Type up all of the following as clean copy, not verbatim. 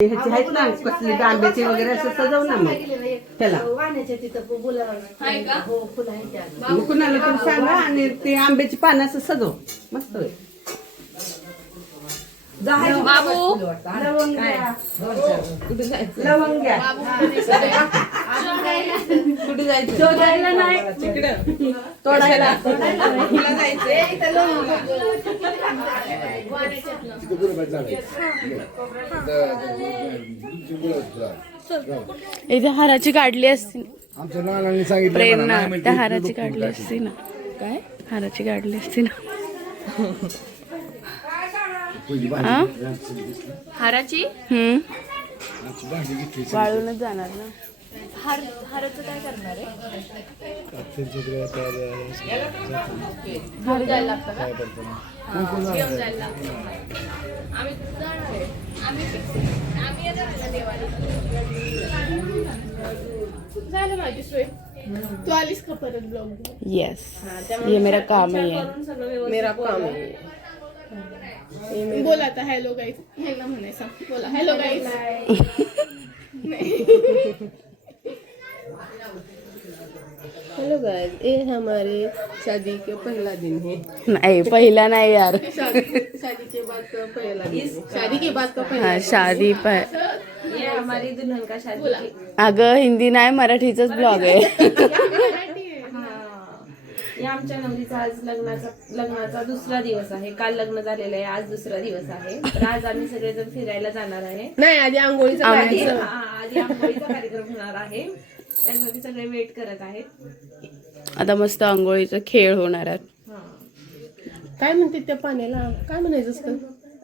ह्याचे आहेत ना कसले आंब्याचे वगैरे असं सजव ना मग त्याला मग कुणाला पण सांगा आणि ते आंब्याची पानं असं सजव मस्त होईल. बाबू लवंग घ्या. कुठे जायचं? शोधायला नाही तिकडं तोडायला. इथे हाराची काढली असती आमच्या नानांनी सांगितलं प्रेरणा, त्या हाराची काढली असती ना. काय हाराची काढली असती ना. हा? हाराची वाळूनच जाणार ना. हाराचं काय करणार आहे? घेऊन जायला लागतं का? घेऊन जायला लागतं. आम्ही जाणार आहे. आम्ही येणार ना देवाला. झालं माझी सोय. तू आलीस का परत ब्लॉग? यस, ये मेरा काम है. मेरा काम है. बोला आता हॅलो गाईज. ह्याला म्हणायचं बोला हॅलो गाईज. हेलो गाइस, ये हमारे शादी के पहला दिन है। नहीं पहला नहीं यार. शादी के बाद का पहला दिन है। शादी के बाद का पहला. हाँ शादी पर. ये हमारी दुल्हन का शादी. अगं हिंदी नाही मराठीचाच ब्लॉग आहे. या आमच्या नवरीचा आज लग्नाचा दुसरा दिवस आहे. काल लग्न झालेलं आहे, आज दुसरा दिवस आहे. तर आज आम्ही सगळेजण फिरायला जाणार आहे. नाही आधी आंघोळीचा कार्यक्रम होणार आहे. त्यासाठी सगळे वेट करत आहेत. आता मस्त आंघोळीचा खेळ होणार आहे. काय म्हणते त्या पाण्याला काय म्हणायचं असतं?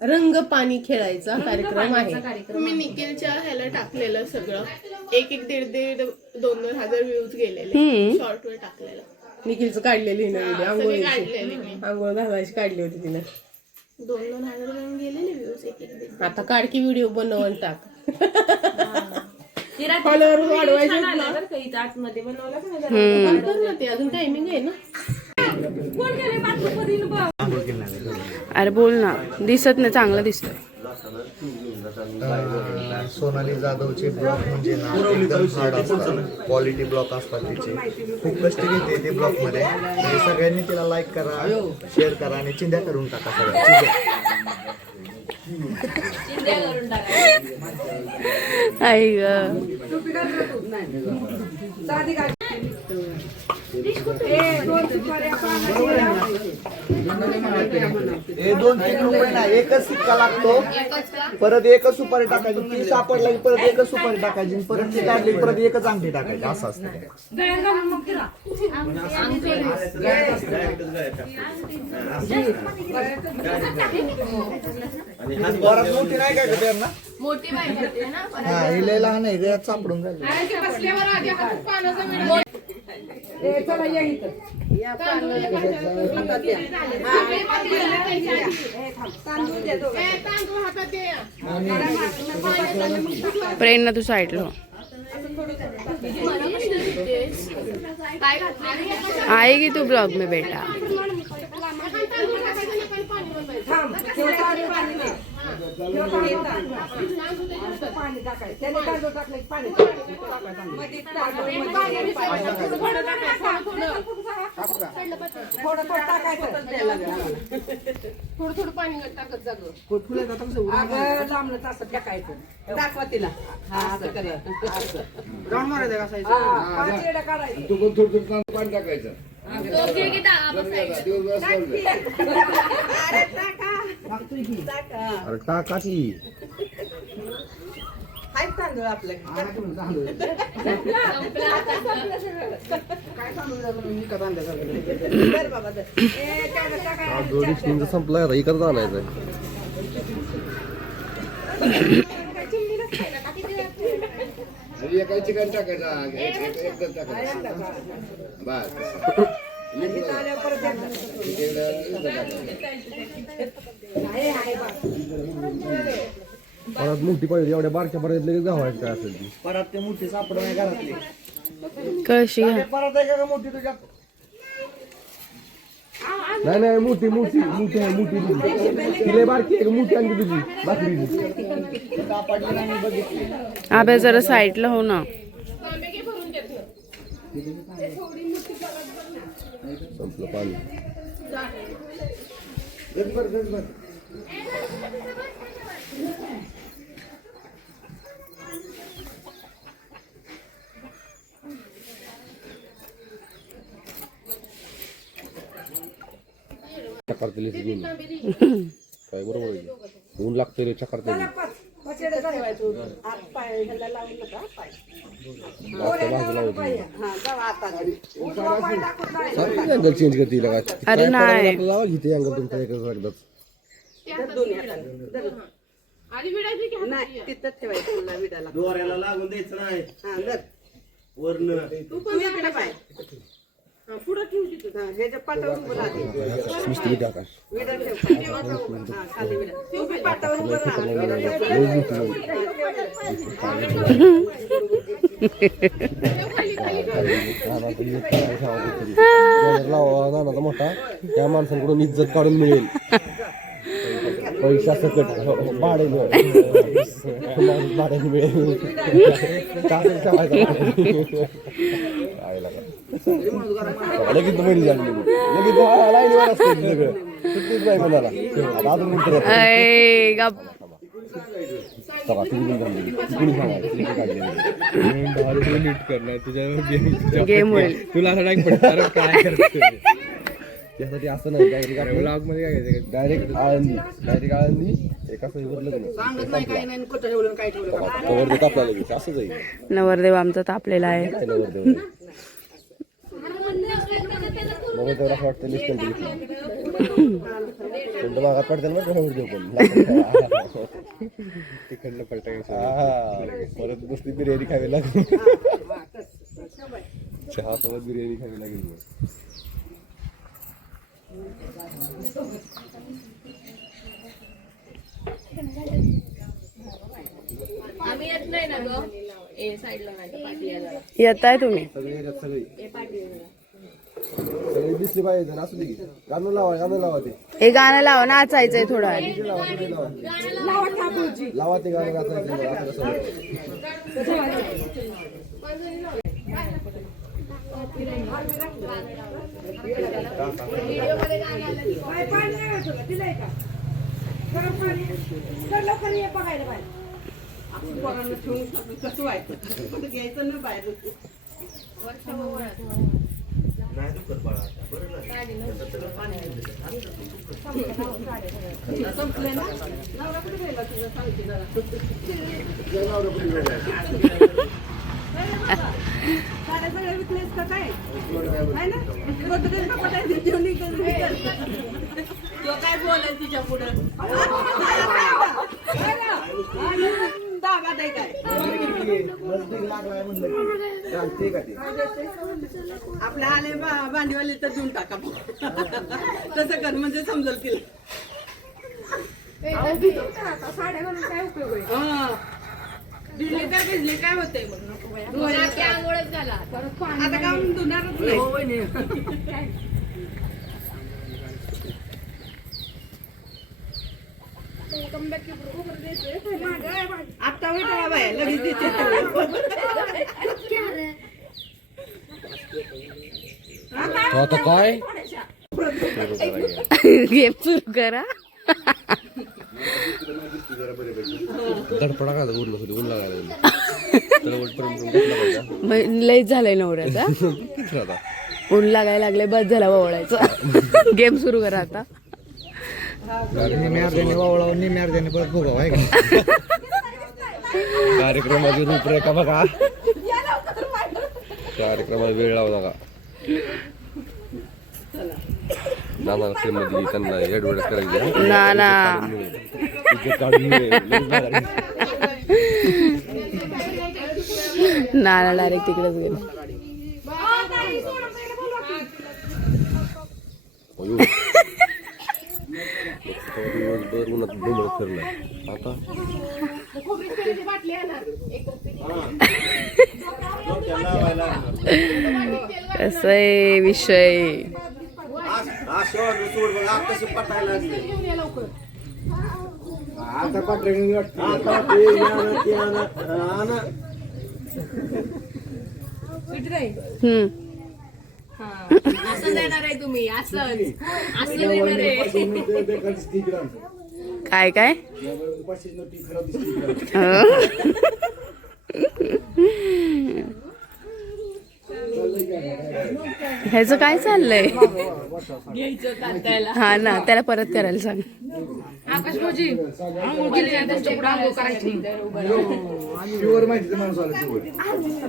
रंग पाणी खेळायचा कार्यक्रम आहे. मी निखिलच्या ह्याला टाकलेलं सगळं. एक 1,500-2,000 व्ह्यूज गेलेले शॉर्ट वर टाकलेलं. निखिलचं काढलेली ना व्हिडिओ काढलेली आंघोळीची. मी. आंघोळ घालायची काढली होती तिने. 2,000 गेलेले व्ह्यूज एक. आता काढ की व्हिडिओ बनव आणि टाक. फॉलोअर वाढवायचे आतमध्ये बनवला का ते अजून टायमिंग आहे ना. अरे बोल ना, दिसत नाही चांगलं दिसतंय. सोनाली जाधवचे ब्लॉग म्हणजे ना एकदम हार्ड असतात, क्वालिटी ब्लॉग असतात तिचे. खूप कष्ट घेते ते ब्लॉग मध्ये. म्हणजे सगळ्यांनी तिला लाईक करा, शेअर करा आणि चिंध्या करून टाका सगळ्या आई ग हे 2-3 रुपये ना एकच सिक्का लागतो. परत एकच सुपारी टाकायची. ती सापडला की परत एकच सुपारी टाकायची. परत ती काढली परत एकच अंगठी टाकायची. असं असतं. परत मोठी नाही काय का ना. मोठी पाहिजे ना. हा हे लय लहान आहे गळ्यात सापडून जाईल. चला या इथं. प्रेरणा तू साईडला हो. आएगी तू ब्लॉग में बेटा. पाणी टाकायचं त्याने तांदूळ टाकलं की पाणी थोडं टाकायचं. थोडं पाणी टाकत जागं. अगं लांबलं असं टाकायचं. दाखवा तिला. हा असं करायचं. पाच येडं काढायचं. तू पण थोडं पाणी टाकायचं. अरे टाका की हाय तांदूळ आपलं. संपलाय आता इकडे आणायचं. एका चिकन टाकायचं एकदम टाकायचं बस. परत मोठी पाहिजे एवढ्या बारक्या पर्यंत लगेच गावायचं काय असेल ती. परत ते मोठी सापड नाही घरातली. कशी परत आहे का मोठी तुझ्या नाही नाही मोठी मोठी मोठी आहे मोठी तिला बारकी आहे मोठी आणखी तुझी बाकरी अबे जरा साईडला हो ना. संपलं पाणी. चक्कर तेलीच घेऊन काय बरोबर आहे. ऊन लागतं रे चक्कर तेली. अँगल चेंज करते का? अरे नाही लावा घेते अँगल तुमचा एकदाच. नाही तिथं ठेवायचं मुला विडाला दोऱ्याला लागून द्यायचं नाही हा धर. वरनं तू इकडे पाय पुढं ठेवू तिथं ह्याच्या पाटावर उभं राहते नुसती विटा आकाश. विडा ठेव हा खाली विडा तू बी पाटावर उभं राहा विडा ठेव. नानाचा मोठा त्या माणसांकडून इज्जत काढून मिळेल. पैसा सकट भाडे भाड्याने मिळेल. लगेच महिने झाली लगेच लाईनीवर असते सगळं सुट्टीच नाही कोणाला. आता अजून गेम होईल. तुला असं नाही पडत काय करतो त्यासाठी असं नाही. ब्लॉग मध्ये काय घ्यायचं डायरेक्ट आळंदी एका सहीवर लग्न सांगत नाही काही नाही कुठं ठेवलं काय ठेवलं नवरदेव तापला लगेच असं जाईल. नवरदेव आमचा तापलेला आहे. काय नवरदेव मग तेवढा वाटतं लिस्टन तुमच्या भागात पडते ना नवरदेव पण तिकडलं पलटायचं. परत नुसती बिर्याणी खावी लागेल. चहा सोबत बिर्याणी खावी लागेल. आम्ही येत नाही ना ग ए साईडला नाही पाठी यायला. येताय तुम्ही सगळी दिसली पाहिजे ना. असू दे की गाणं लावा ते. हे गाणं लावा नाचायचंय थोडं आधी. लावा ते गाणं नाचायचं. कसं व्हायचं कुठं घ्यायचं ना बाहेर संपले ना नवरा कुठे गेला तुझं सांगते जरा साड्या सगळ्या विकलेस का काय आहे ना तो काय बोलाय तिच्या पुढं दाबात आहे काय आपल्या आले भांडीवाले तर देऊन टाका तसं कर म्हणजे समजल तिला साड्या घालून काय उपयोग आहे. भिजले काय भिजले काय होतंय त्यामुळेच झाला आता काम धुणारच नाही. आता वेटा बाय लगेच देते. आता काय गेम सुरू करा. धडपडा का ऊन लागायला लयच झालंय नवऱ्याचा. ऊन लागायला लागले बस झाला वळायचं. गेम सुरू करा आता. कार्यक्रमाची रूपरेखा बघा. कार्यक्रमाला वेळ लावला का नाना मध्ये त्यांना ऍडव्हर्टाईज करायची. नाना नाना डायरेक्ट तिकडेच गेले. आता कसं आहे विषय. अशी ऑर्डर सोड बघ आताशी पटायला लागले आता कॉन्ट्रॅक्ट वाटतं आता ते आणा, ते आणा, आणा. असं देणार आहे तुम्ही असं देणार आहे. काय काय ह्याचं काय चाललंय हा ना त्याला परत करायला सांग आकाश भाऊजी त्यांच्या पुढे आंघोळ करायची. प्युअर माहिती माणूस आला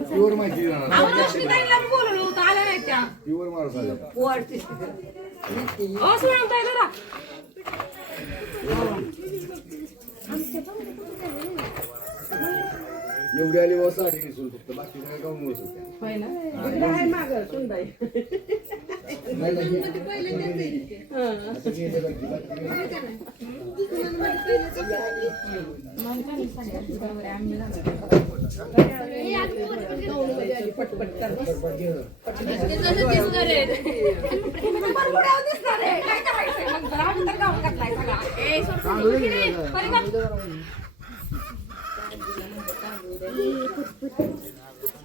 प्युअर माहिती बोलवलं होतं आल्या नाही त्या प्युअर माणूस आला एवढी आली बस साडी नेसून फक्त बाकी काय गाऊन बस होत्या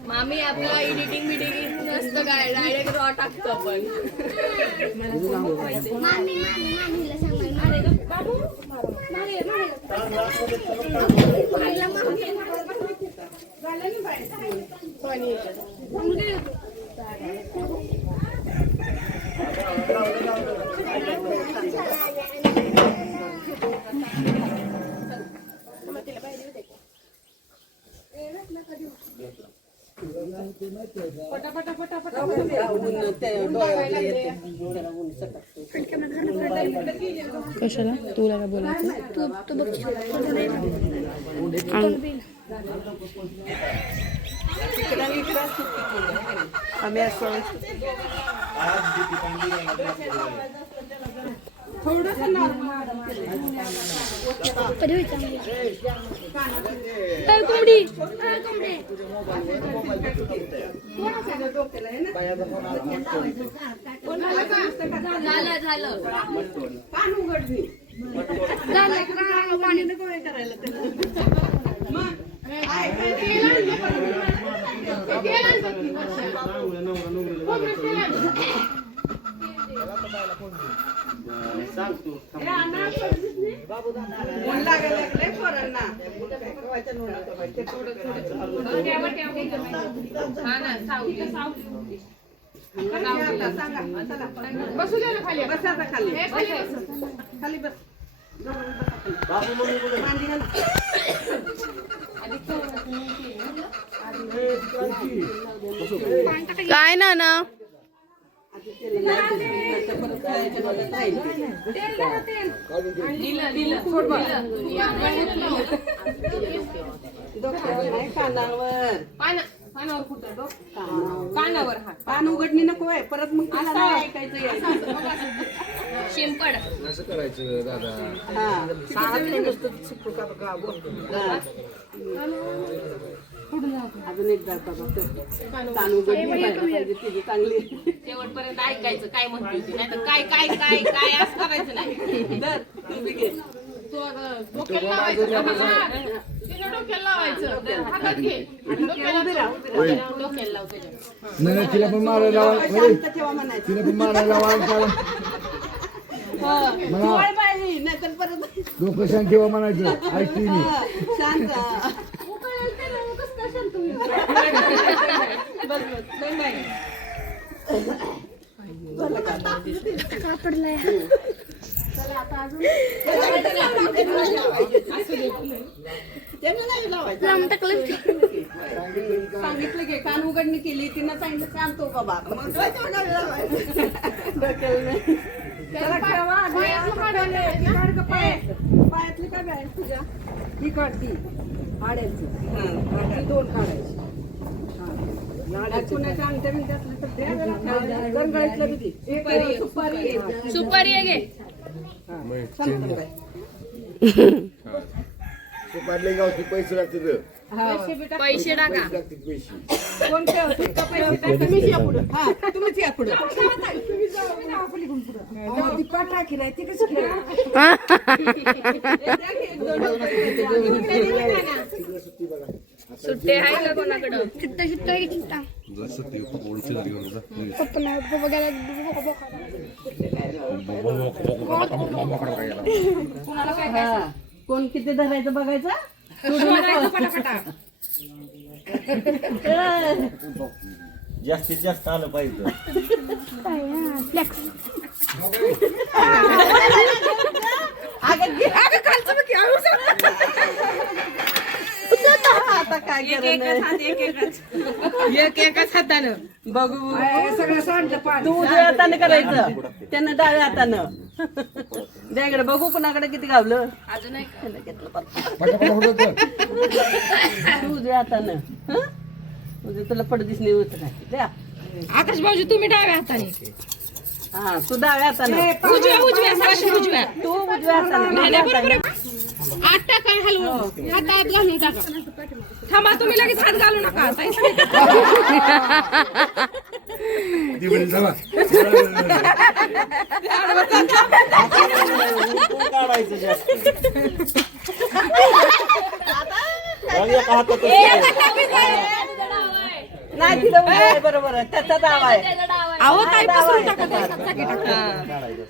मामी आपला एडिटिंग बिडिटिंग नसतं काय डायरेक्ट रॉ टाकतो आपण. कशाला तुला काय बोलायचं आम्ही असं पान उघडली पाणी नको करायला बसू द्या ना खाली बसा खाली खाली बस काय ना ना कानावर पान उघडणी नको आहे परत मग ऐकायचं शिंपड असं करायचं दादा अजून एकदा कान उघडणी तिची चांगली शेवटपर्यंत ऐकायचं काय म्हणते ती नाही तर काय काय काय काय असं करायचं नाही. डोक्याला लावायचं हातात घे डोक्याला लाव त्याच्या. नाही तिला पण मारायला तिला पण मारायला नाहीतर परत लोक शांत ठेवा म्हणायचं ऐकते मी शांत सांगितलं की कान उघडणी केली तिनं सांगितलं शांत हो बाबा पायातली काय बॅग तुझ्या ही काढती हाड्याची दोन काढायची कुणाच्या अंगठ्या बिंगट्या असल्या तर गणगळीतलं बी ती. सुपारी सुपारी आहे घे. सुपारले गावचे पैसे लागते पैसे टाका. कोण ठेवतो का पैसे टाका? तुम्हीच या पुढं. हा, तुम्हीच या पुढं. सुट्टे आहे का कोणाकडं? हा. कोण किती धरायचं बघायचं. जास्तीत जास्त आलं पाहिजे. आता काय एकाच हातानं बघू तू उजव्या हाताने करायचं, त्यानं डाव्या हातानं. द्याकडे बघू कुणाकडे किती गावलं. अजून एक तू उजव्या हातानं. हं? म्हणजे तुला पडदिस नाही होत नाही. द्या. आकाश भाऊजी तुम्ही डाव्या हाताने. हा, तू डाव्या हातानं. उजव्या साक्षी उजव्या. तू उजव्या हाताने. आठ टाका हलवून हातात घालून टाका. थांबा तुम्ही लगेच हात घालू नका. काढायचं जास्त. एका हातात नाही तिथं उजव्या आहे, बरोबर आहे. त्याचा डावा आहे. अहो ताई पसरून टाका.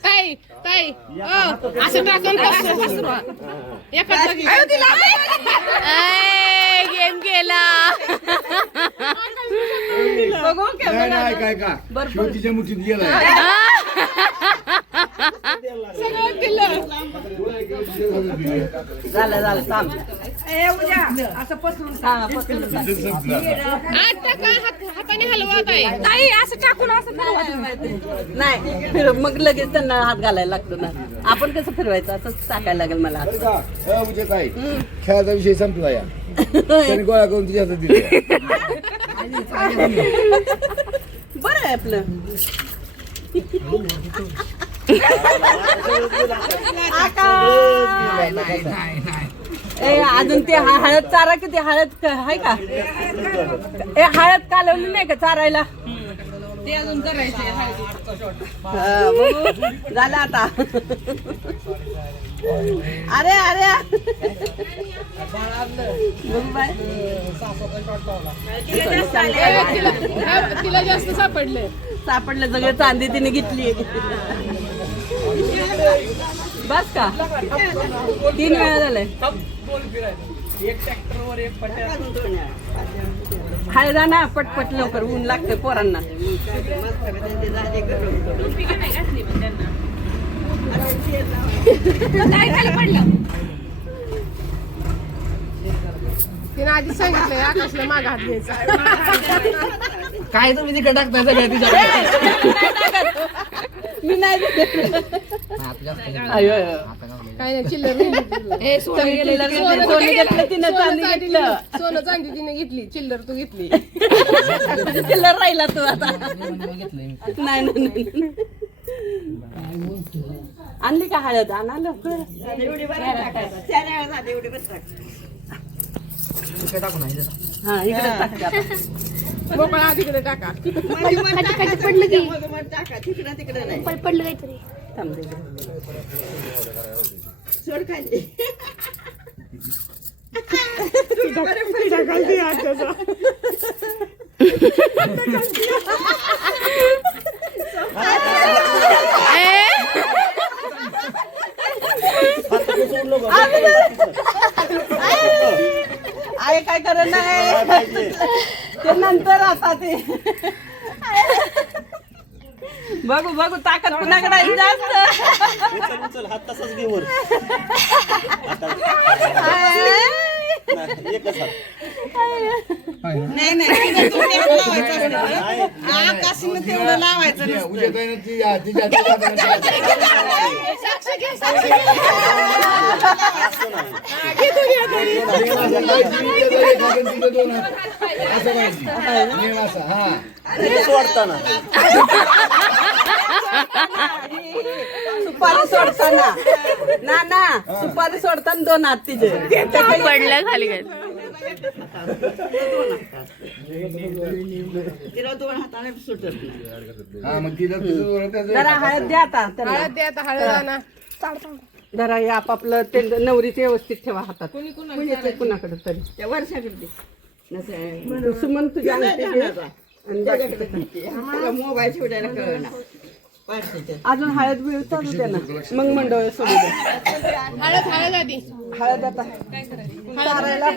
ताई ताई असं टाकून एकाच जागी. गेम केला. बघू केवढं काय का बरोबर. शेवटीच्या मुठीत गेला. झालं थांब. असं पसरून हा पसरून टाक. आठ टाका हाताने हलवा ताई. ताई असं टाकून असं फिरवा तुम्ही. नाही फिर मग लगेच त्यांना हात घालायला लागतो ना. आपण कसं फिरवायचं असं टाकायला लागेल मला. काय खेळाचा विषय संपला या त्याने गोळा करून तुझ्या हातात दिले. बरं आहे आपलं. ए अजून ते हळद चारा किती हळद आहे का. ए हळद कालवली नाही का चारायला. ते अजून करायचे. झालं आता. अरे अरे बघू बाय. तिला जास्त सापडले. सापडलं सगळं चांदी तिने घेतली. बस का 3 वेळा झालंय. हळदा ना पटपट लवकर ऊन लागते पोरांना. तिने आधी सांगितलंय आकाशला माग हात घ्यायचा. काय तुम्ही तिकडे टाकताय सगळ्या तिच्या. मी नाही अयो काय नाही चिल्लर सोनं चांदी तिने घेतली. चिल्लर तू घेतली. चिल्लर राहिला तू आता. नाही आणली का हळद. आणा लवकर. हा इकडे टाकते आता. मोकळा तिकडे टाका. पडलं की पडलं काहीतरी. थांब दे. सोड खाली. आहे काय करत नाही ते नंतर आता ते. बघू ताकद कुणाकडे आहे जास्त. उचल हात तसाच घे वर. एकच हात. नाही आकाशीनं तेवढं लावायचं वाटताना सुपारी सोडताना ना सुपारी सोडताना 2 हात तिचे पडलं खाली काय. जरा हळद द्या आता त्यांना. जरा हे आपापलं ते नवरीचे व्यवस्थित ठेवा हातात. कुणाकडे तरी सुमन तुझ्या मोबाईल शिवडायला कळलं. अजून हळद बिळद चालू द्या ना, मग मंडळ सोडू द्या. हळद आधी हळद आता चारायला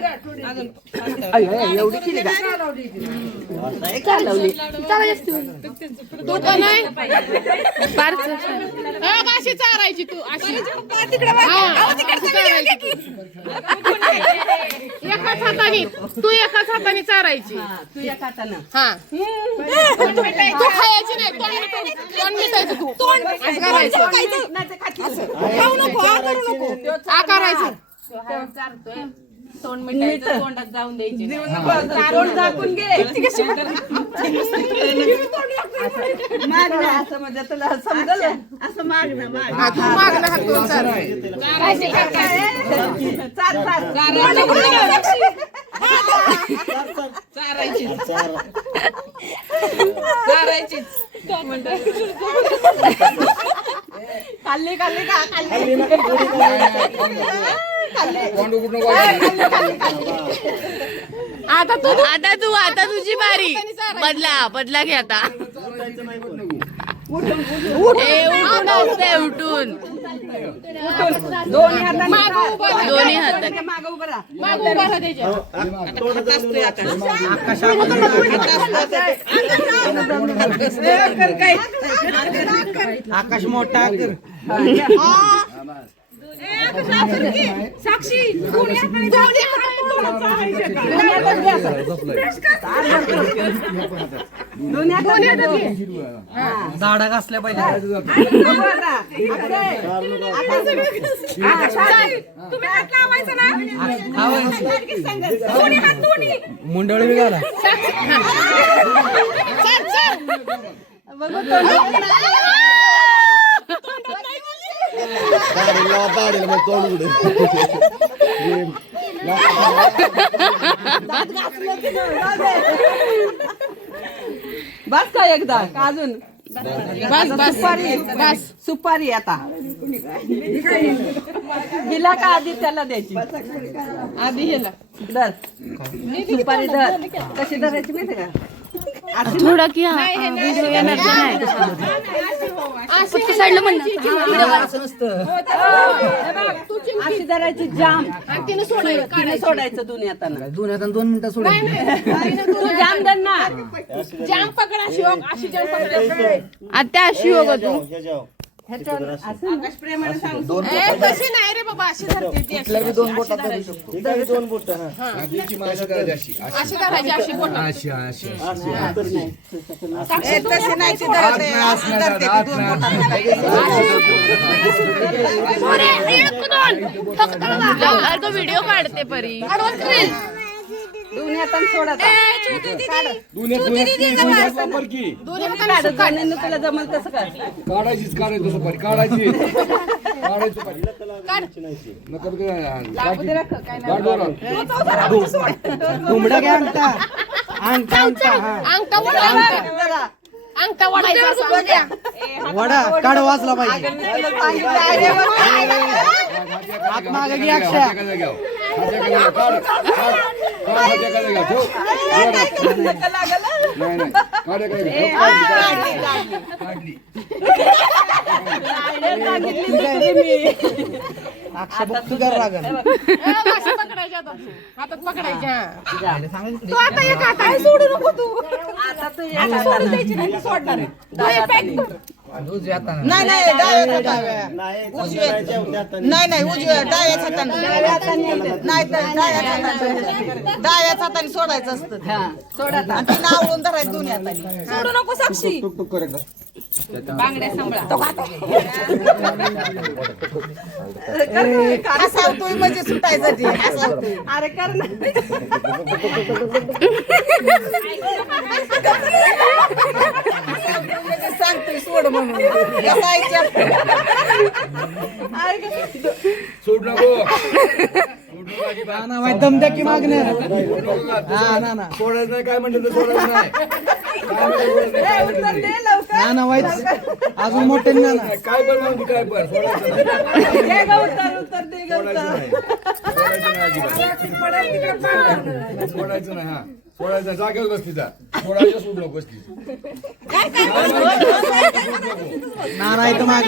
एवढी केली का? चालवली. तू पण आहे अशी चारायची तू अशी एकाच हाताने तू एकाच हाताने चारायची तू या खाताना हा तू खायची नाही तोंड मिटायचं तू असं करायचं करायचं तोंड मिठायचं तोंडात जाऊन द्यायची तोंड झाकून घे. असं म्हणजे तुला समजलं. असं मागणं हा, तू मागणं हात करून चार खाल्ली का खाल्ली. आता तू आता तुझी बारी. बदला घे आता. उठून दोन्ही हाताने दोन्ही हातात. मागं उभं राहा. मागं उभा राहा त्याच्या. आकाश मोठा कर. साक्षी दोन्ही हाताने झाडा घासल्या पाहिजे. मुंडळी बी घाला. बस का एकदा का अजून सुपारी आता हिला का आधी त्याला द्यायची. आधी गेला धर सुपारी धर. कशी धरायची माहिती का? थोडा की व्हिडिओ येणार नाही. साईडला म्हणणार अशी धरायची जाम. तिने सोडायचं दोन्ही हातानं. 2 मिनिटं सोडायचं. तू जाम धर ना. जाम पकड अशी हो, अशी जाम पकड आता अशी हो ग तू. तशी नाही रे बाबा अशी धरते ती अशी. 2 बोटात धरू शकतो. 2 बोट अशी धरायची अशी बोट तो व्हिडिओ काढते परी. दोन्ही हातानं सोडा. दोन्ही हाताने तुला जमल तसं कर. काढायचीच काढायचं परी काढायची काढायचं परी. घुमडा घ्या अंगठा. अंगठा वडा अंगठा वडायचा असा अंगठा. वडा काढ वाचला पाहिजे. हात मागे घ्या अक्षय. अक्षय बघ तू कर लागल. अशी पकडायची आता. हातात पकडायच्या. तू आता एक हात आहे सोडू नको तू. आता तू आता सोडून द्यायची नाही सोडणार. नाही डाव्या उजव्या नाही उजव्या डाव्याच हाताने नाही डाव्याच हाताने सोडायचं असतं. आणि ती नावळून धरायचं दोन्ही हाताने. सोडू नको साक्षी. असा होतोय म्हणजे सुटायचं ते असा होतोय. अरे कर ना. सांगतोय सोड म्हणून. सोड नको. ना वाईट दमद्या की मागणार हा ना सोडायचं नाही काय म्हणलं तर सोडायचं नाही ना वाईट अजून मोठे ना काय पण म्हणते काय पण सोडायचं नाही सोडायचं नाही सोडायचं नाही हा सोडायचं जागेवर बसती जा सोडायचं सोड नको बसती ना इथं माग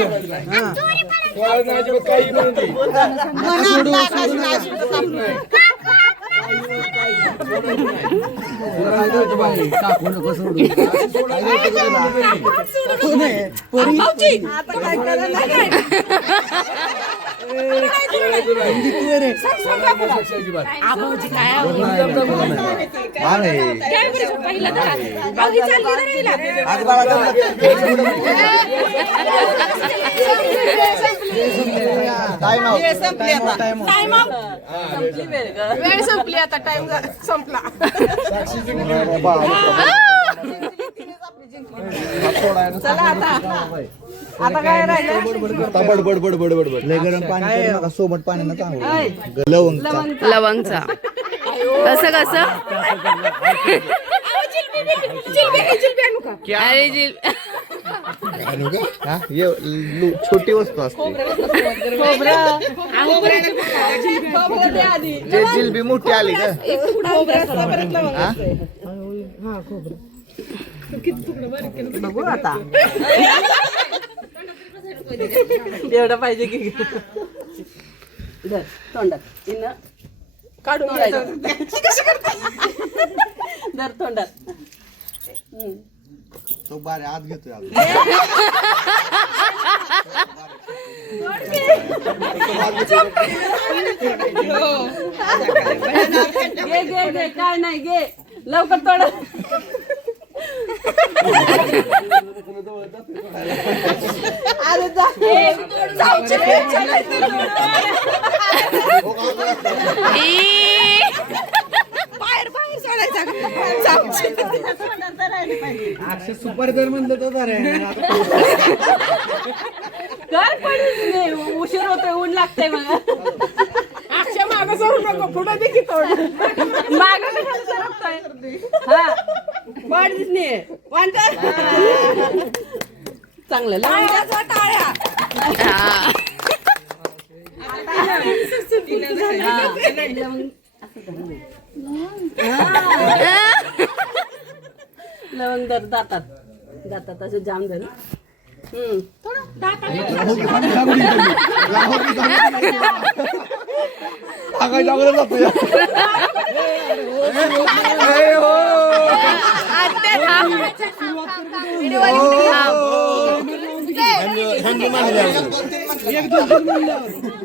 सोडायचं नाही अजिबात काही म्हणून दे वेळ संपली आता टाइम संपला आता काय राहिलं बडबड लय गरम पाणी करू नका, सोबत पाण्यानं चांगलं लवंग लवंगचा कसं कसं अरे छोटी वस्तू असते जे जिलबी मोठी आली का बघू आता एवढं पाहिजे की धर तोंडात इनं काढून घ्यायचं धर तोंडात तो बारे आत घेतोय घे काय नाही घे लवकर तोड अरे सुपर जर म्हणलं तर कर पडली उशीर होतोय ऊन लागतंय मला अक्षय मागं जाऊ नको पुढे दे की तोड मागं सरकतोय हा पड दिसणे चांगलं लवंग दर दातात असं जाम झालं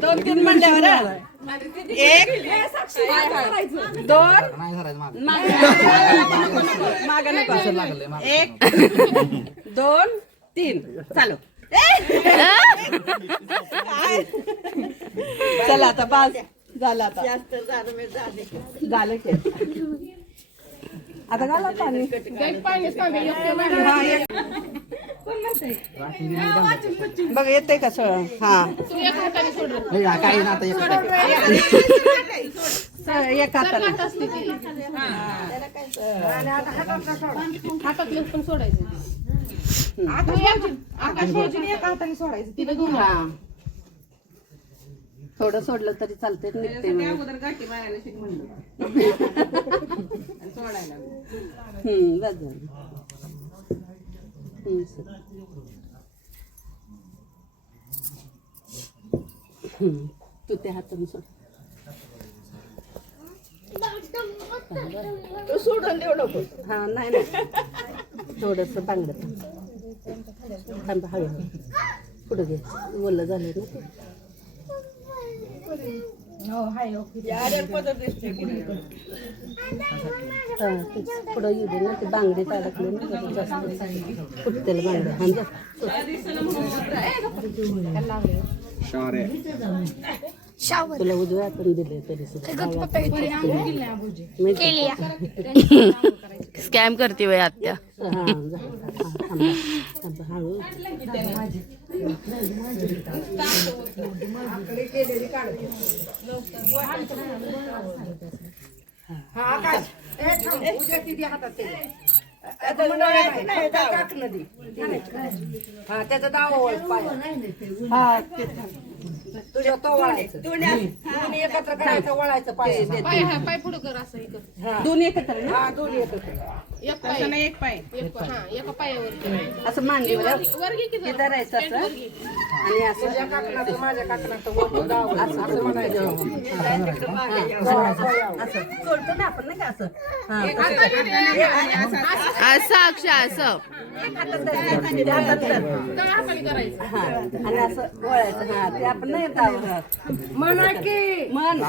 दोन तीन म्हणल्यावर एक दोन माग एक दोन तीन चालू चला आता बास झालं आता झालं की आता घाला पाणी बघ येते का सगळं हा एक हाताला हातातलं पण सोडायचं थोडं सोडलं तरी चालतंय निघते तू त्या हाताने सोड सोडून देऊ नको हा नाही थोडस बांगड थांब हळू पुढे घे ओलं झालं ना पुढं येऊ दे ना ते बांगडीत अडकले ना जास्त फुटतेल बांगड तुला उजव्या हातून दिले तरी स्कॅम करते वय आत्या हळू त्याचा दाव तुझ्या तो वळायचं दोन्ही एकत्र करायचं वळायचं पाय पाय पुढे कर असं दोन्ही एकत्र ना दोन्ही एकत्र एक पाय नाही एक पाय एका पायावर असं मांडीवर वर घे की हे धरायचं असं आणि असं तुझ्या काकणाचं माझ्या काकणाचं वर दाव असं असं म्हणायचं असं सोडतो ना आपण नाही का असं असं अक्ष असं आणि असं वळायचं हा ते आपण नाही म्हणा की म्हण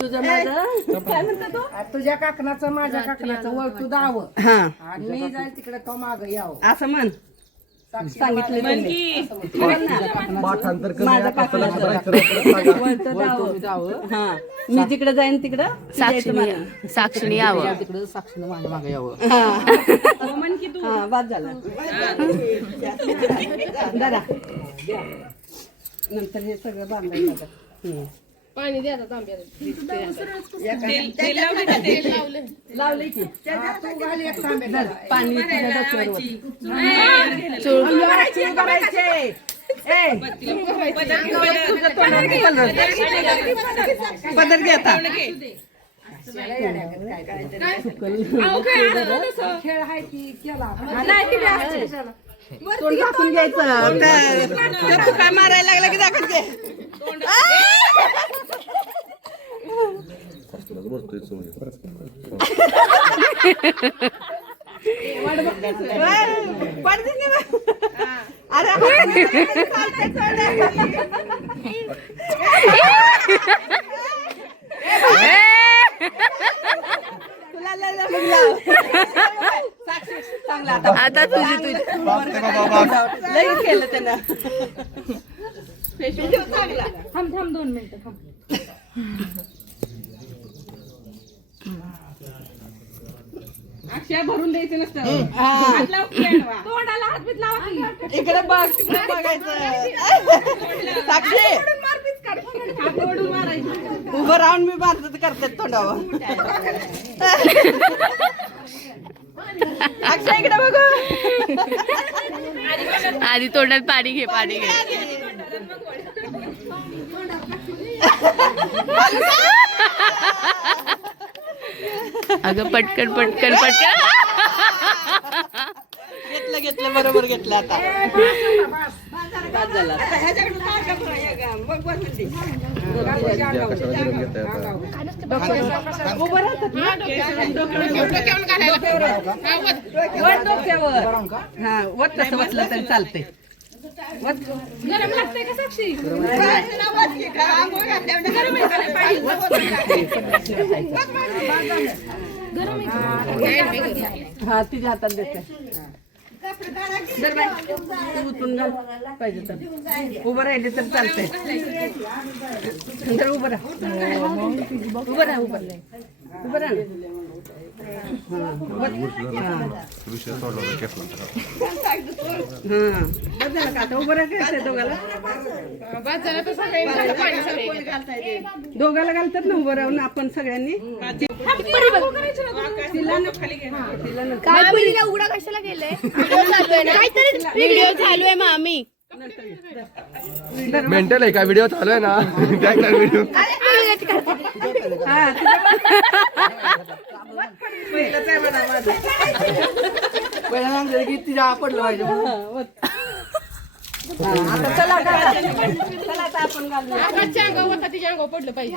तुझं माझं काय म्हणतो तू तुझ्या काकणाचं माझ्या काकणाचं वळ तू दाव हा मी जाईल तिकडे तो माग यावं असं म्हण सांगितलं पाठांतर माझं काकला हा मी जिकडे जाईन तिकडं साक्षीने यावं तिकडे साक्षीने माझ्या मागे यावं हा बाद झाला जरा नंतर हे सगळं बांधायला लागत पाणी द्या आता तांब्यात लावले की पाणी करायचे पदर घे आता खेळ आहे की केला तोंड टाकून घ्यायचं तू काय मारायला लागला की दाखवत घे आता तुझी लई केलं त्यानं थांब 2 मिनिटं थांब अक्षय भरून द्यायचं नसतं तोंडाला हात बीत लावा की. इकडे बघ तिकडे बघायचं साक्षी उभं राहून मी मारत करते तोंडावर अक्षय इकडे बघू आधी तोंडात पाणी घे पाणी घे अगं पटकन पटकन पटकन घेतलं बरोबर घेतलं आता हा वत तसं वतलं तरी चालतंय गरम लागतंय का साक्षी हा तिच्या हातात देते उतरून घाल पाहिजे तर उभं राहिले तर चालतंय तर उभं राहा उभं राहा उभं राहा दोघाला घालतात ना उभं राहून आपण सगळ्यांनी उघडा कशाला गेलंय व्हिडिओ चालू आहे मामी मेंटल आहे का व्हिडिओ चालू आहे ना व्हिडिओ पहिला की तिच्या पडलं पाहिजे आता चला चला आता आपण घालूया तिच्या अंगावर पडलं पाहिजे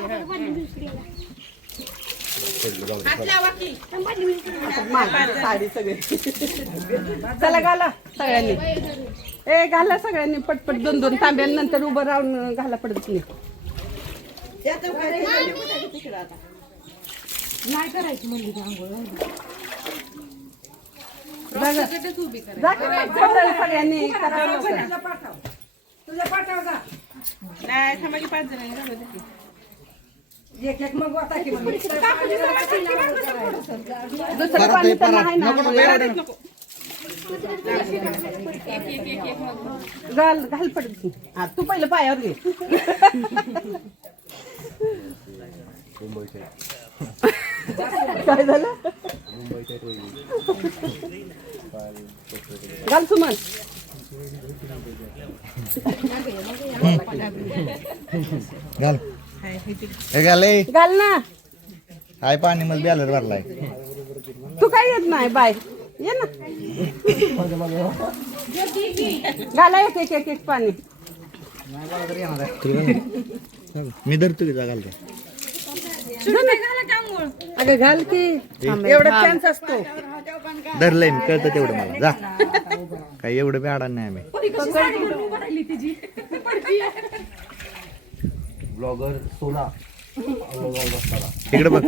साडी सगळी चला घाला सगळ्यांनी ए घाला सगळ्यांनी पटपट 2-2 तांब्यानंतर उभं राहून घाला पडत नाही नाही करायची म्हणली सगळ्यांनी तुझ्या पाठाव जा नाही थांबाची 5 जण एक एक मग आता की दुसरं पाणी तर नाही ना घाल घाल पडत हा तू पहिलं पायावर घे. काय झालं घाल सुमन. घाल हे घाले घाल ना. हाय पाणी मध्ये बॅलर भरलाय. तू काय येत नाही बाय ये ना. घाला एक एक एक एक पाणी. मी धरतो की जा घालतो. अगं घाल की एवढा चान्स असतो. धरलंय मी कळतं तेवढं मला जा. काही एवढं बी अडाण नाही आम्ही. ब्लॉगर सोना तिकडे बघ.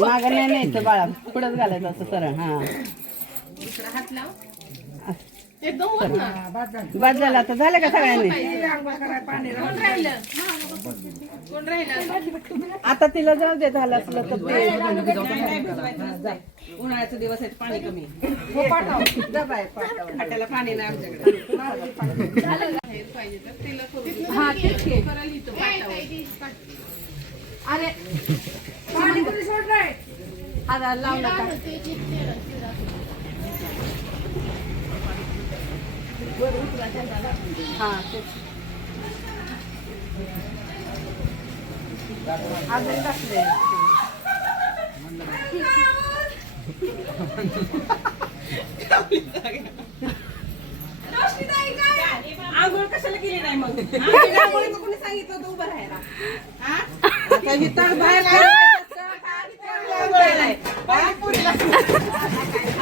मागं नाही न्यायचं बाळा पुढंच घालायचं असं सरळ. हा एकदम वर ना. बाद झाला आता. झालं का सगळ्यांनी. कोण राहिलं? आता तिला जाऊ दे. झालं असलं तर ते जा. उन्हाळ्याचे दिवस आहेत पाणी कमी. हो पाठव जा बाय पाठव. खाट्याला पाणी नाही आमच्याकडे. हा तेच की. अरे पाणी कुठे सोडलंय. आता लावू नका. हा तेच. अजून टाकले. आंघोळ कशाला केली नाही मग. आंघोळीचं कोणी सांगितलं होतं उभं राहायला. आता ही तळ बाहेर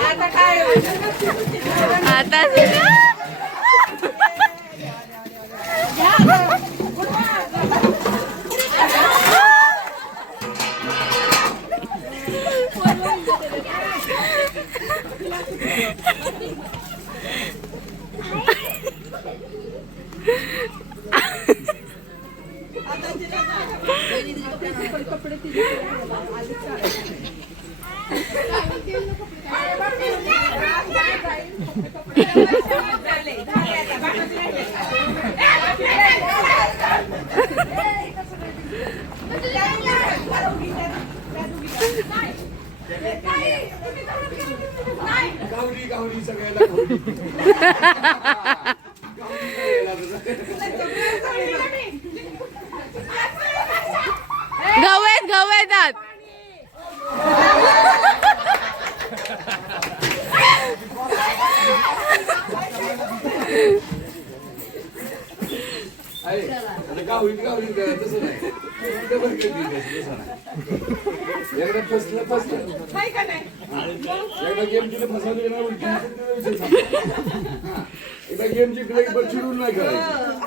आता काय आता गहू येतात. गेम जिंकला की बस चिडून नाही करायचं.